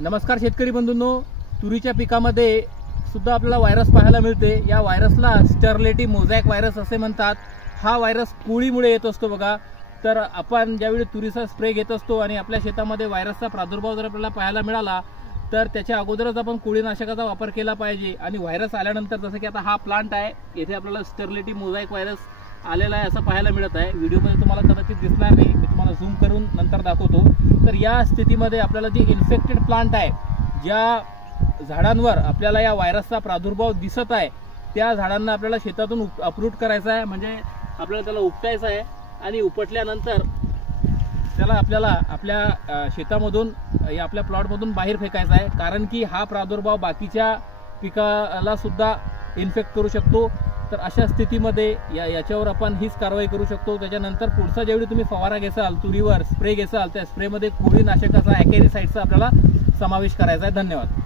नमस्कार शेतकरी बंधूंनो, तुरीच्या पिकामध्ये सुद्धा आपल्याला व्हायरस पाहायला मिळते। या व्हायरसला स्टर्लेटी मोझॅक व्हायरस असे म्हणतात। हा व्हायरस कोळीमुळे येत असतो बघा। तर आपण ज्यावेळी तुरीचा स्प्रे घेत असतो आणि आपल्या शेतामध्ये व्हायरसचा प्रादुर्भाव जर आपल्याला पाहायला मिळाला तर त्याच्या अगोदरच आपण कोळीनाशकाचा वापर केला पाहिजे। आणि व्हायरस आल्यानंतर जसं की आता हा प्लांट आहे, येथे आपल्याला स्टर्लेटी मोझॅक व्हायरस आलेला आहे असं पाहायला मिळत आहे। व्हिडिओमध्ये तुम्हाला कदाचित दिसणार नाही, मी तुम्हाला झूम करून नंतर दाखवतो। तर या स्थितीमध्ये आपल्याला जे इन्फेक्टेड प्लांट आहे, ज्या झाडांवर आपल्याला या व्हायरसचा प्रादुर्भाव दिसत आहे त्या झाडांना आपल्याला शेतातून अप्रूट करायचा आहे, म्हणजे आपल्याला त्याला उपटायचं आहे। आणि उपटल्यानंतर त्याला आपल्याला आपल्या शेतामधून या आपल्या प्लॉटमधून बाहेर फेकायचा आहे, कारण की हा प्रादुर्भाव बाकीच्या पिकाला सुद्धा इन्फेक्ट करू शकतो। तर अशा स्थितीमध्ये याच्यावर आपण हीच कारवाई करू शकतो। त्याच्यानंतर पुढचा जेवढी तुम्ही फवारा घेसाल, तुरीवर स्प्रे घेसाल, त्या स्प्रेमध्ये कोळीनाशकाचा ॲकेरिसाइडचा आपल्याला समावेश करायचा आहे। धन्यवाद।